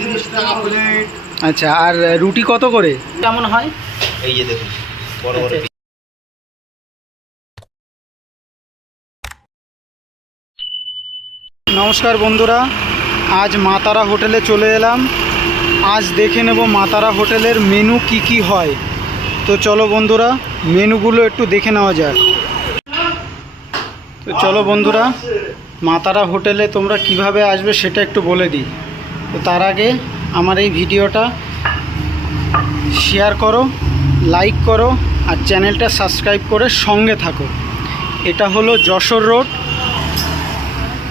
30 টাকা প্লেট। আচ্ছা, আর রুটি কত করে কেমন হয়? এই যে দেখুন বড় বড়। নমস্কার বন্ধুরা, আজ মা তারা হোটেলে চলে এলাম। আজ দেখে নেব মা তারা হোটেলের মেনু কি কি হয়। তো চলো বন্ধুরা, মেনুগুলো একটু দেখে নেওয়া যাক। তো চলো বন্ধুরা, মা তারা হোটেলে তোমরা কিভাবে আসবে সেটা একটু বলে দিই। তো তার আগে আমার এই ভিডিওটা শেয়ার করো, লাইক করো আর চ্যানেলটা সাবস্ক্রাইব করে সঙ্গে থাকো। এটা হলো যশোর রোড,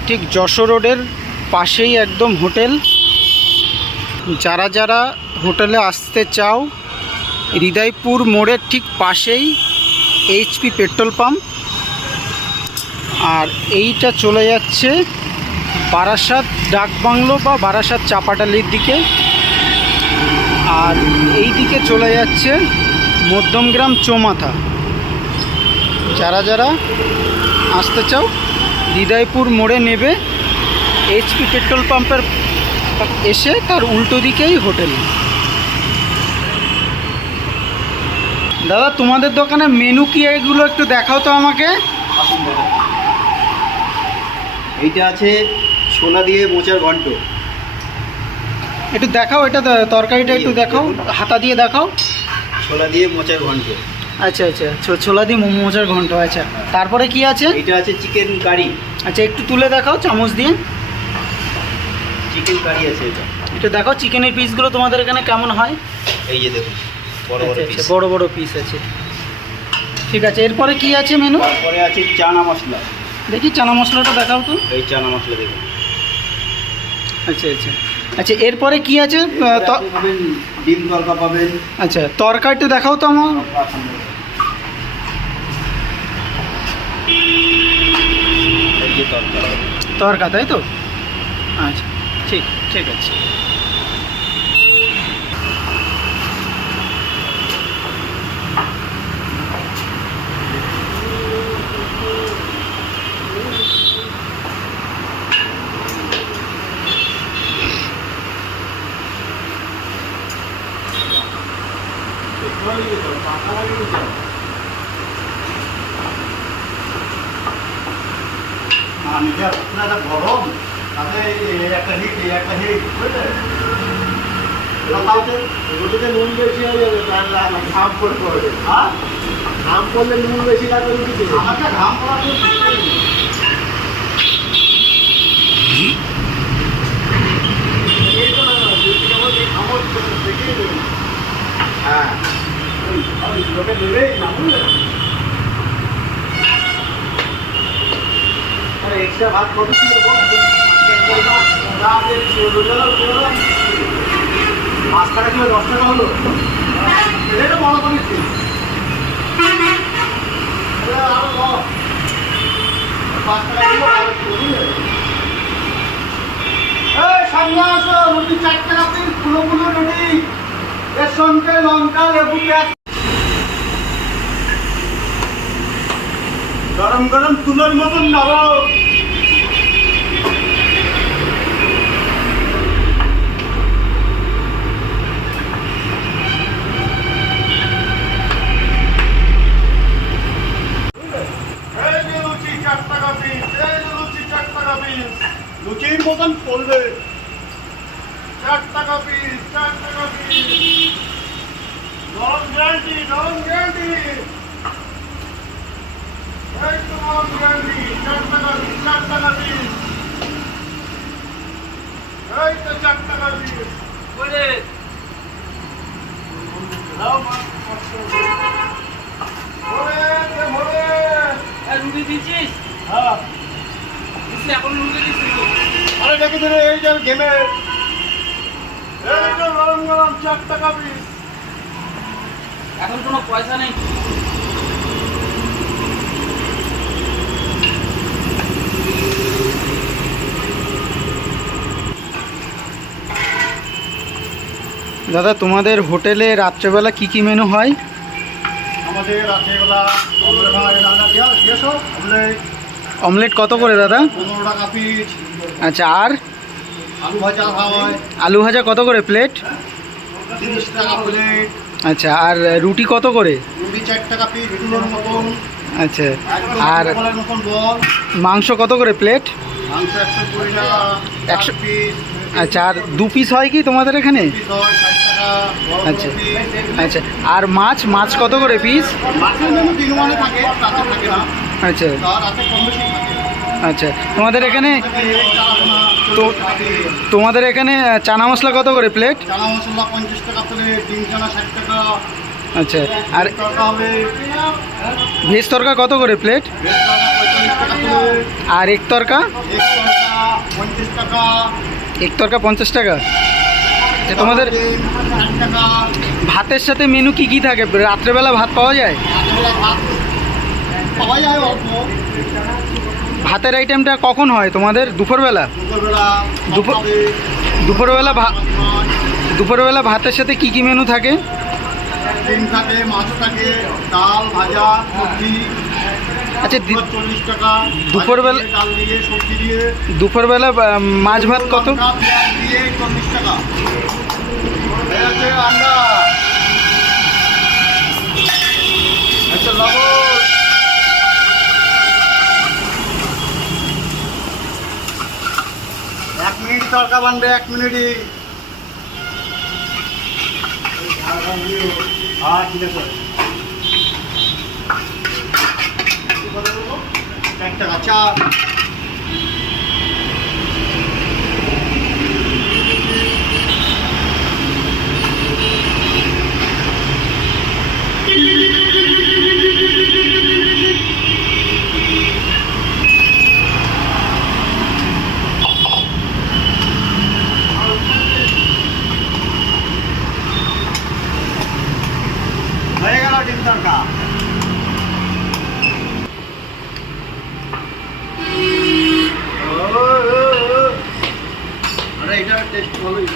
ঠিক যশোর রোডের পাশেই একদম হোটেল। যারা যারা হোটেলে আসতে চাও, হৃদয়পুর মোড়ের ঠিক পাশেই এইচপি পেট্রোল পাম্প। আর এইটা চলে যাচ্ছে বারাসাত ডাকবাংলো বা বারাসাত চাপাটালির দিকে। আর এই দিকে চলে যাচ্ছে মধ্যমগ্রাম চৌমাথা। যারা যারা আসতে চাও হৃদয়পুর মোড়ে নেবে, এইচপি পেট্রোল পাম্পের এসে তার উল্টো দিকেই হোটেল। দাদা, তোমাদের দোকানে মেনু কি এগুলো একটু দেখাও তো আমাকে। এইটা আছে ছোলা দিয়ে মোচার ঘন্ট। একটু দেখাও, এটা তরকারিটা একটু দেখাও, হাতা দিয়ে দেখাও। ছোলা দিয়ে মোচার ঘন্ট। আচ্ছা আচ্ছা, ছোলা দিয়ে মোচার ঘন্ট। আচ্ছা, তারপরে কি আছে? এটা আছে চিকেন কারি। আচ্ছা, একটু তুলে দেখাও চামচ দিয়ে। চিকেন কারি আছে এটা। একটু দেখাও চিকেনের পিসগুলো তোমাদের এখানে কেমন হয়। এই যে দেখুন বড় বড় পিস। বড় বড় পিস আছে। ঠিক আছে, এরপরে কি আছে মেনু? তারপরে আছে চানা মশলা। দেখি চানা মশলাটা দেখাও তো। এই চানা মশলা দেখুন। আচ্ছা আচ্ছা আচ্ছা, এরপরে কি আছে? পাবেন ডিম তরকা পাবেন। আচ্ছা, তরকারিটা দেখাও তো আমার। এই যে তরকা। তরকা, তাই তো? আচ্ছা, ঠিক ঠিক আছে। গরম তাতে একটা হিট একটা হিট বুঝলেন। নুন বেশি হয়ে যাবে, ঘাম পড়বে। হ্যাঁ, ঘাম পড়লে নুন বেশি লাগবে। আমাকে ঘাম পড়ার হ্যাঁ, লোকে দেবেই না বুঝলেন। এক্সট্রা ভাত কত ছিল? মাছ কাটা ছিল 10 টাকা হলো। এটা বড় করেছি আরো 5 টাকা ছিল। সামনে আসো, রুটি 4 টাকা পিস, ফুলো ফুলো রুটি, এর সঙ্গে লঙ্কা লেবু পেঁয়াজ। গরম গরম তুলোর মতন নরম। লুচির মতন পড়বে 4 টাকা পিস, 4 টাকা পিস। নরম গ্যারান্টি, নরম গ্যারান্টি। এই তো নরম গ্যারান্টি, 4 টাকা পিস, 4 টাকা পিস। এই তো 4 টাকা পিস। বলে দাও মাছ। ভরে রুটি দিচ্ছিস? হ্যাঁ, এখন রুটি দিচ্ছিস। আরে দেখে দিলে এই যে গেমে গরম গরম 4 টাকা পিস। এখন কোনো পয়সা নেই। দাদা, তোমাদের হোটেলে রাত্রেবেলা কি কি মেনু হয়? আমাদের রাত্রেবেলা অমলেট কত করে দাদা? 15 টাকা পিস। আচ্ছা, আর আলু ভাজা হয় আলু ভাজা কত করে প্লেট? 30 টাকা প্লেট। আচ্ছা, আর রুটি কত করে? রুটি 4 টাকা পিস, রুটির মতন। আচ্ছা, আর বলের মতন বল। মাংস কত করে প্লেট? মাংস 120 টাকা 100 পিস। আচ্ছা, আর 2 পিস হয় কি তোমাদের এখানে? পিস হয় 60 টাকা। বড় আচ্ছা পিস। আচ্ছা, আর মাছ মাছ কত করে পিস? মাছের মেনু 3 মানে থাকে, তাতে থাকে না। আচ্ছা তার আছে কম বেশি থাকে। আচ্ছা, তোমাদের এখানে তো চানা তোমাদের এখানে চানা মশলা কত করে প্লেট? মশলা 50 টাকা প্লেট, ডিম চানা 60 টাকা। আচ্ছা, আর তরকা হবে ভেজ তরকা কত করে প্লেট? ভেজ তরকা 45 টাকা প্লেট। আর এক তরকা? এক তরকা 50 টাকা। এক তরকা 50 টাকা। আচ্ছা, তোমাদের ডিম 60 টাকা। ভাতের সাথে মেনু কি কি থাকে? রাত্রেবেলা ভাত পাওয়া যায়? রাত্রেবেলা ভাত পাওয়া যায় অল্প। ভাতের আইটেমটা কখন হয় তোমাদের? দুপুরবেলা? দুপুরবেলা দুপুর- ভাত হবে। দুপুরবেলা মাছ, দুপুরবেলা ভাতের সাথে কি কি মেনু থাকে? ডিম থাকে, মাছ থাকে, ডাল ভাজা সবজি। আচ্ছা, 40 টাকা। দুপুরবেলা- ভাজি দিয়ে, ডাল দিয়ে সবজি দিয়ে। দুপুরবেলা মাছ ভাত কত? লঙ্কা, পেঁয়াজ দিয়ে 40 টাকা। এই হচ্ছে আন্ডা। আচ্ছা লবণ। এক মিনিট তরকা বানবে, 1 মিনিটই। হ্যাঁ ঠিক আছে। একটা কাঁচা। হয়ে গেল ডিম তরকা। আরে এটা টেস্ট ভালোই।